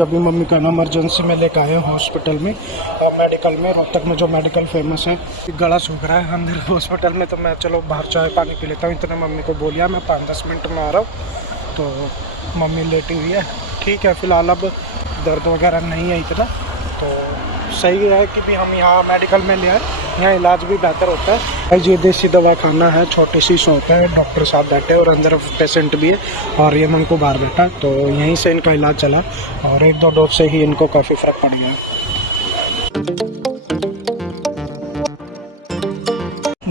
अभी मम्मी का ना इमरजेंसी में लेकर आए हॉस्पिटल में, मेडिकल में, रोहतक में जो मेडिकल फेमस है। गला सूख रहा है अंदर हॉस्पिटल में, तो मैं चलो बाहर चाय पानी पी लेता हूँ। इतना मम्मी को बोलिया मैं 5-10 मिनट में आ रहा हूँ। तो मम्मी लेटी हुई है, ठीक है फिलहाल, अब दर्द वगैरह नहीं है इतना, तो सही है कि भी हम यहाँ मेडिकल में ले आए, यहाँ इलाज भी बेहतर होता है। ये देसी दवा खाना है, छोटी सी शॉप है, डॉक्टर साहब बैठे और अंदर पेशेंट भी है, और ये मंकू बाहर बैठा, तो यहीं से इनका इलाज चला और 1-2 डोज से ही इनको काफ़ी फ़र्क पड़ गया।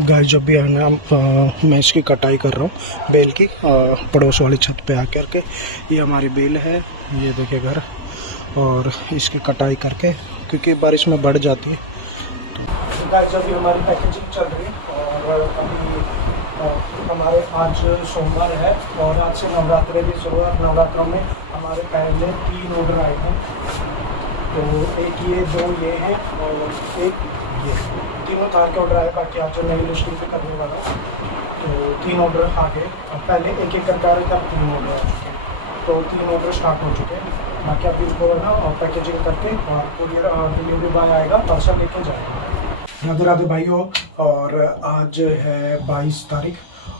गाय जब भी है ना, मैं इसकी कटाई कर रहा हूँ बेल की, पड़ोस वाली छत पे आकर के। ये हमारी बेल है, ये देखिए घर, और इसकी कटाई करके, क्योंकि बारिश में बढ़ जाती है। तो गाय जब भी हमारी पैकेजिंग चल रही है, और अभी हमारे आज सोमवार है और आज से नवरात्रे भी शुरू है। नवरात्रों में हमारे पहले 3 ऑर्डर आए हैं, तो एक ये, 2 ये हैं और एक ये, तीनों तार के ऑर्डर आए। बाकी आज जो नई लिस्टिंग पे करने वाला, तो 3 ऑर्डर आ गए। पहले एक करके आ रहे थे, अब 3 ऑर्डर आ चुके हैं, तो 3 ऑर्डर स्टार्ट हो चुके हैं। बाकी अब इनको ना पैकेजिंग करके और कुरियर डिलीवरी बॉय आएगा, पार्सल लेके जाएगा। राधे राधे भाइयों, और आज है 22 तारीख,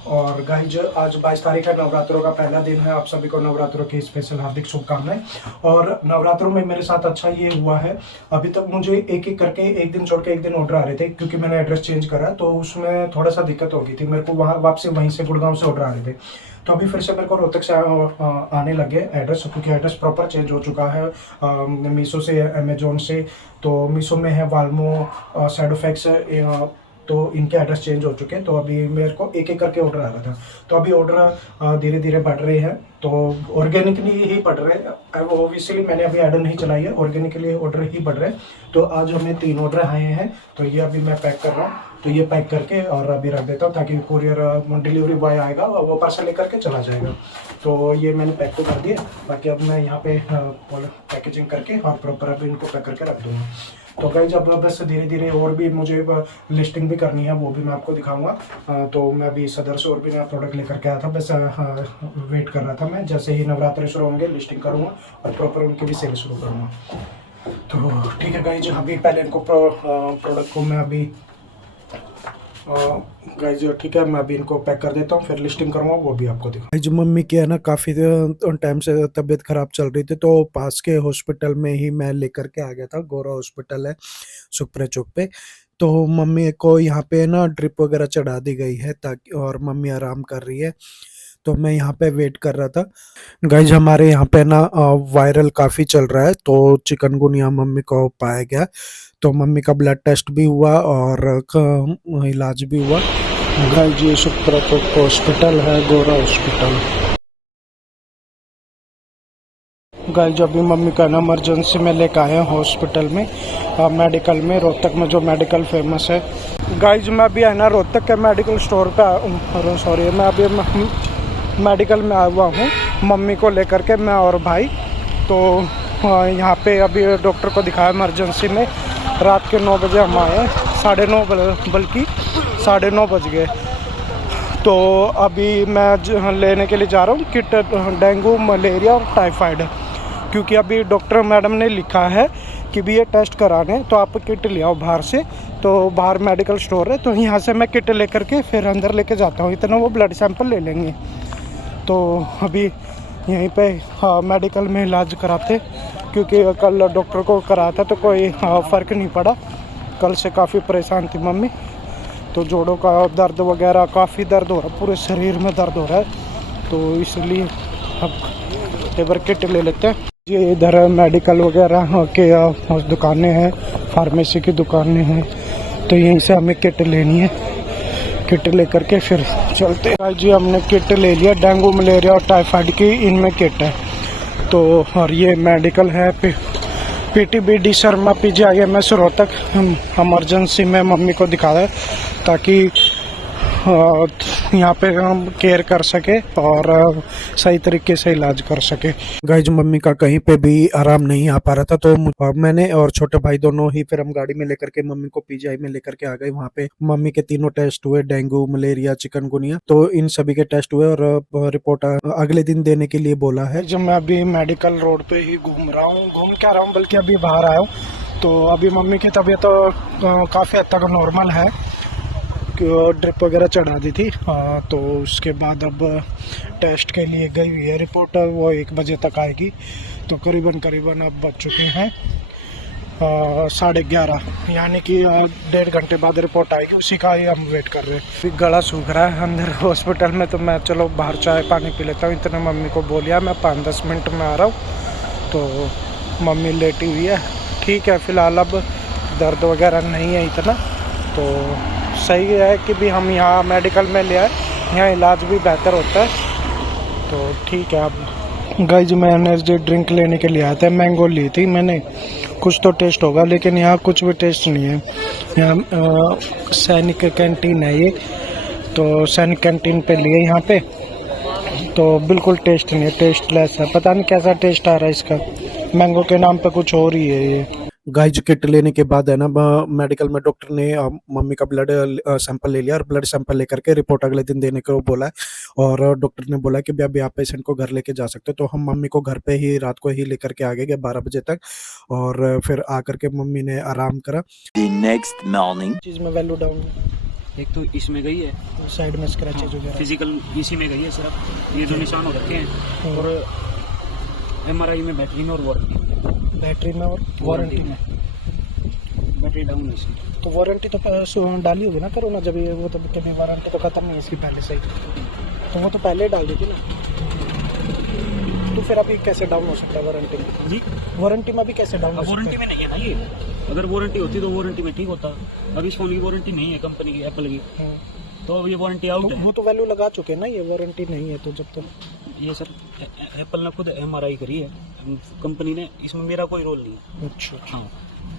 और गाइज आज 22 तारीख है, नवरात्रों का पहला दिन है। आप सभी को नवरात्रों की स्पेशल हार्दिक शुभकामनाएं। और नवरात्रों में मेरे साथ अच्छा ये हुआ है, अभी तक मुझे एक एक करके एक दिन छोड़ के एक दिन ऑर्डर आ रहे थे, क्योंकि मैंने एड्रेस चेंज करा, तो उसमें थोड़ा सा दिक्कत हो गई थी मेरे को, वहाँ वापसी वहीं से गुड़गांव से ऑर्डर आ रहे थे। तो अभी फिर से मेरे को रोहतक से आने लगे एड्रेस, क्योंकि एड्रेस प्रॉपर चेंज हो चुका है मीशो से, अमेजोन से। तो मीशो में है वाल्मो, सैडोफैक्स, तो इनके एड्रेस चेंज हो चुके हैं। तो अभी मेरे को एक एक करके ऑर्डर आ रहा था, तो अभी ऑर्डर धीरे धीरे बढ़ रहे हैं, तो ऑर्गेनिकली ही बढ़ रहे हैं। ओबियसली मैंने अभी ऐड नहीं चलाई है, ऑर्गेनिकली ऑर्डर ही बढ़ रहे हैं। तो आज हमें 3 ऑर्डर आए हैं, तो ये अभी मैं पैक कर रहा हूँ, तो ये पैक करके और अभी रख देता हूँ, ताकि कुरियर डिलीवरी बॉय आएगा और वो पार्सल लेकर के चला जाएगा। तो ये मैंने पैक तो कर दिया, बाकी अब मैं यहाँ पे पैकेजिंग करके और प्रॉपर अभी इनको पैक करके रख दूँगा। तो गाइस अब बस धीरे धीरे और भी मुझे लिस्टिंग भी करनी है, वो भी मैं आपको दिखाऊंगा। तो मैं अभी सदर से और भी नया प्रोडक्ट लेकर के आया था, बस वेट कर रहा था मैं, जैसे ही नवरात्रि शुरू होंगे लिस्टिंग करूँगा और प्रॉपर उनकी भी सेल शुरू करूँगा। तो ठीक है गाइस, अभी पहले इनको प्रोडक्ट को मैं अभी गाइस ठीक है, मैं अभी इनको पैक कर देता हूँ, फिर लिस्टिंग करूँगा, वो भी आपको दिखाऊंगा। जो मम्मी की है ना, काफ़ी टाइम से तबीयत खराब चल रही थी, तो पास के हॉस्पिटल में ही मैं लेकर के आ गया था। गौरा हॉस्पिटल है सुखपुरा चौक पे। तो मम्मी को यहाँ पे ना ड्रिप वगैरह चढ़ा दी गई है, ताकि, और मम्मी आराम कर रही है, तो मैं यहाँ पे वेट कर रहा था। गाइज हमारे यहाँ पे ना वायरल काफ़ी चल रहा है, तो चिकनगुनिया मम्मी को पाया गया, तो मम्मी का ब्लड टेस्ट भी हुआ और इलाज भी हुआ। गाइज ये सुखपुरा चौक हॉस्पिटल है, गौरा हॉस्पिटल। गाइज अभी मम्मी का ना इमरजेंसी में लेकर आए हैं हॉस्पिटल में, मेडिकल में, रोहतक में जो मेडिकल फेमस है। गाइज मैं अभी है ना रोहतक के मेडिकल स्टोर पे, सॉरी, मैं अभी मेडिकल में आया हुआ हूँ मम्मी को लेकर के, मैं और भाई। तो यहाँ पे अभी डॉक्टर को दिखाया इमरजेंसी में। रात के 9 बजे हम आए, 9:30 बल्कि 9:30 बज गए। तो अभी मैं लेने के लिए जा रहा हूँ किट, डेंगू, मलेरिया और टाइफाइड, क्योंकि अभी डॉक्टर मैडम ने लिखा है कि भी ये टेस्ट कराने, तो आप किट ले आओ बाहर से। तो बाहर मेडिकल स्टोर है, तो यहाँ से मैं किट लेकर के फिर अंदर लेके जाता हूँ, इतना वो ब्लड सैंपल ले लेंगे। तो अभी यहीं पे मेडिकल में इलाज कराते, क्योंकि कल डॉक्टर को कराया था तो कोई फ़र्क नहीं पड़ा। कल से काफ़ी परेशान थी मम्मी, तो जोड़ों का दर्द वगैरह, काफ़ी दर्द हो रहा है, पूरे शरीर में दर्द हो रहा है, तो इसलिए अब एक बार किट ले लेते हैं। ये इधर मेडिकल वगैरह के दुकानें हैं, फार्मेसी की दुकानें हैं, तो यहीं से हमें किट लेनी है। किट लेकर के फिर चलते हैं। जी हमने किट ले लिया, डेंगू, मलेरिया और टाइफाइड की इनमें किट है। तो और ये मेडिकल है PTBD Sharma PGIMS Rohtak. Emergency में मम्मी को दिखाया है, ताकि यहाँ पे हम केयर कर सके और सही तरीके से इलाज कर सके। गाइस मम्मी का कहीं पे भी आराम नहीं आ पा रहा था, तो मैंने और छोटे भाई दोनों ही फिर हम गाड़ी में लेकर के मम्मी को पीजीआई में लेकर के आ गए। वहाँ पे मम्मी के तीनों टेस्ट हुए, डेंगू, मलेरिया, चिकनगुनिया, तो इन सभी के टेस्ट हुए और रिपोर्ट अगले दिन देने के लिए बोला है। जब मैं अभी मेडिकल रोड पे ही घूम क्या रहा हूँ, बल्कि अभी बाहर आया हूँ। तो अभी मम्मी की तबीयत तो काफ़ी हद तक नॉर्मल है, ड्रिप वगैरह चढ़ा दी थी। तो उसके बाद अब टेस्ट के लिए गई हुई है, रिपोर्ट वो 1 बजे तक आएगी। तो करीबन अब बज चुके हैं 11:30, यानी कि 1.5 घंटे बाद रिपोर्ट आएगी, उसी का ही हम वेट कर रहे हैं। फिर गला सूख रहा है अंदर हॉस्पिटल में, तो मैं चलो बाहर चाय पानी पी लेता हूँ। इतने मम्मी को बोलिया मैं 5-10 मिनट में आ रहा हूँ। तो मम्मी लेटी हुई है, ठीक है फ़िलहाल, अब दर्द वगैरह नहीं है इतना, तो सही है कि भी हम यहाँ मेडिकल में ले आए, यहाँ इलाज भी बेहतर होता है। तो ठीक है। अब गाइस मैं एनर्जी ड्रिंक लेने के लिए आया था, मैंगो ली थी मैंने, कुछ तो टेस्ट होगा, लेकिन यहाँ कुछ भी टेस्ट नहीं है। यहाँ सैनिक कैंटीन है ये, तो सैनिक कैंटीन पे लिए यहाँ पे, तो बिल्कुल टेस्ट नहीं है, टेस्टलेस है। पता नहीं कैसा टेस्ट आ रहा है इसका, मैंगो के नाम पे कुछ और ही है ये। गाइस किट लेने के बाद है ना, मेडिकल में डॉक्टर ने मम्मी का ब्लड सैंपल ले लिया और ब्लड सैंपल लेकर के रिपोर्ट अगले दिन देने को बोला है। और डॉक्टर ने बोला कि अभी आप पेशेंट को घर लेके जा सकते हो। तो हम मम्मी को घर पे ही रात को ही लेकर के आ गए 12 बजे तक, और फिर आकर के मम्मी ने आराम करा। नेक्स्ट मॉर्निंग चीज में वैल्यू डाउन, एक तो इसमें गई है, साइड में स्क्रैचेज वगैरह, फिजिकल इसी में गई है सिर्फ, ये जो निशान हो रखे हैं। और एमआरआई में बैटरी में और बैटरी में और वारंटी में बैटरी डाउन है इसकी। तो वारंटी तो डाली होगी ना कोरोना, जब ये वो तो कभी वारंटी तो खत्म नहीं है इसकी पहले से ही, तो वो तो पहले ही डाल दी थी ना। तो फिर अभी कैसे डाउन हो सकता है वारंटी में? जी वारंटी में भी कैसे डाउन हो सकता वारंटी में नहीं है ना ये, अगर वारंटी होती तो वारंटी में ठीक होता। अभी इस फोन की वारंटी नहीं है कंपनी की, एप्पल की, तो अब ये वारंटी आउट है। वो तो वैल्यू लगा चुके हैं ना, ये वारंटी नहीं है तो जब तक ये सर एप्पल ने खुद एमआरआई करी है कंपनी ने, इसमें मेरा कोई रोल नहीं है। अच्छा। हाँ,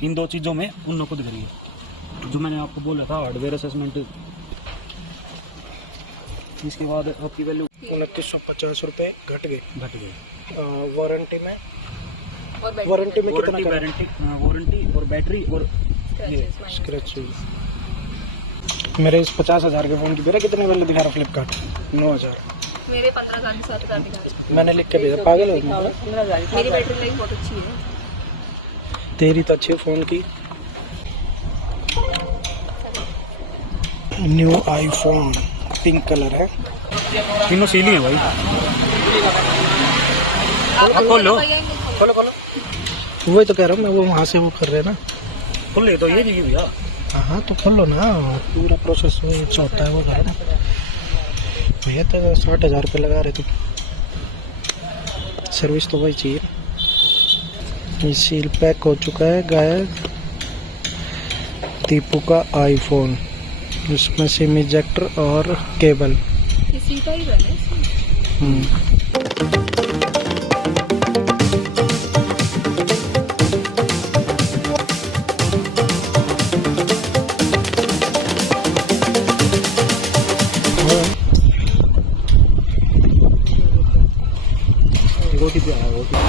इन 2 चीज़ों में उन्होंने खुद करी है, जो मैंने आपको बोला था हार्डवेयर असेसमेंट। इसके बाद आपकी वैल्यू 2950 रुपये घट गए वारंटी में कितना वारंटी और बैटरी और ये स्क्रैच। मेरे इस 50,000 के फ़ोन की मेरा कितने वैल्यू दिखा रहा फ्लिपकार्ट? 9,000। मेरे 15,000 से 7,000 दिखा रहे। मैंने लिख के भेजा, पागल हो गया। मेरी बैटरी लाइफ बहुत अच्छी है। तेरी तो अच्छी फ़ोन की। न्यू आईफोन पिंक कलर है, तीनों सीली है भाई। खोलो वही तो कह रहा हूँ मैं, वो वहाँ से वो कर रहे हैं ना, खोले तो ये नहीं भैया। हाँ तो खोलो ना, पूरा प्रोसेस वो अच्छा होता है वो है ना। भैया तो 60,000 रुपये लगा रहे थे, सर्विस तो वही चाहिए। ये सील पैक हो चुका है गायब। दीपू का आईफोन, इसमें सिम इजेक्टर और केबल। इसी का ही है।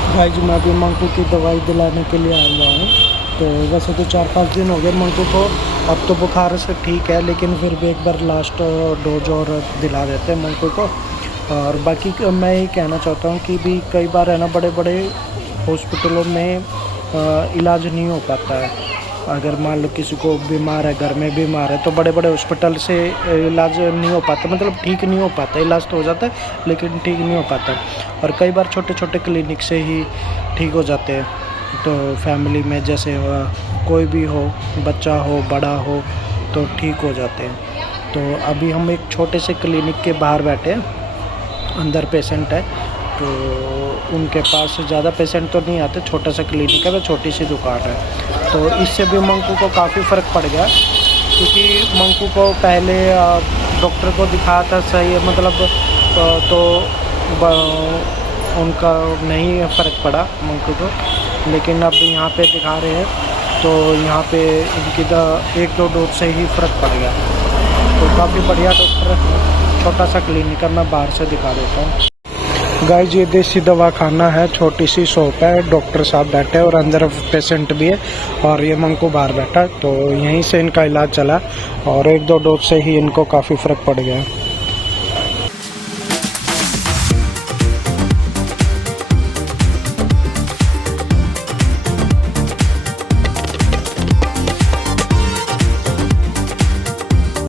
भाई जी मैं अभी मंकू की दवाई दिलाने के लिए आया हूँ। तो वैसे तो 4-5 दिन हो गए मंकू को, अब तो बुखार से ठीक है, लेकिन फिर भी एक बार लास्ट डोज और दिला देते हैं मंकू को। और बाकी मैं ये कहना चाहता हूँ कि भी कई बार है ना, बड़े बड़े हॉस्पिटलों में इलाज नहीं हो पाता है। अगर मान लो किसी को बीमार है, घर में बीमार है, तो बड़े बड़े हॉस्पिटल से इलाज नहीं हो पाता, मतलब ठीक नहीं हो पाता। इलाज तो हो जाता है लेकिन ठीक नहीं हो पाता। और कई बार छोटे छोटे क्लिनिक से ही ठीक हो जाते हैं। तो फैमिली में जैसे कोई भी हो, बच्चा हो बड़ा हो, तो ठीक हो जाते हैं। तो अभी हम एक छोटे से क्लिनिक के बाहर बैठे हैं, अंदर पेशेंट है, तो उनके पास ज़्यादा पेशेंट तो नहीं आते, छोटा सा क्लिनिक है, तो छोटी सी दुकान है। तो इससे भी मंकू को काफ़ी फ़र्क पड़ गया, क्योंकि मंकू को पहले डॉक्टर को दिखाया था सही, मतलब तो उनका नहीं फ़र्क पड़ा मंकू को, लेकिन अब यहाँ पे दिखा रहे हैं तो यहाँ पे इनकी 1-2 डोज से ही फ़र्क पड़ गया। तो काफ़ी बढ़िया डॉक्टर है। छोटा सा क्लिनिक है, मैं बाहर से दिखा देता हूँ। गाइस ये देसी दवा खाना है, छोटी सी शॉप है, डॉक्टर साहब बैठे हैं और अंदर पेशेंट भी है और ये मंकू बाहर बैठा है। तो यहीं से इनका इलाज चला और 1-2 डोज से ही इनको काफ़ी फ़र्क पड़ गया है।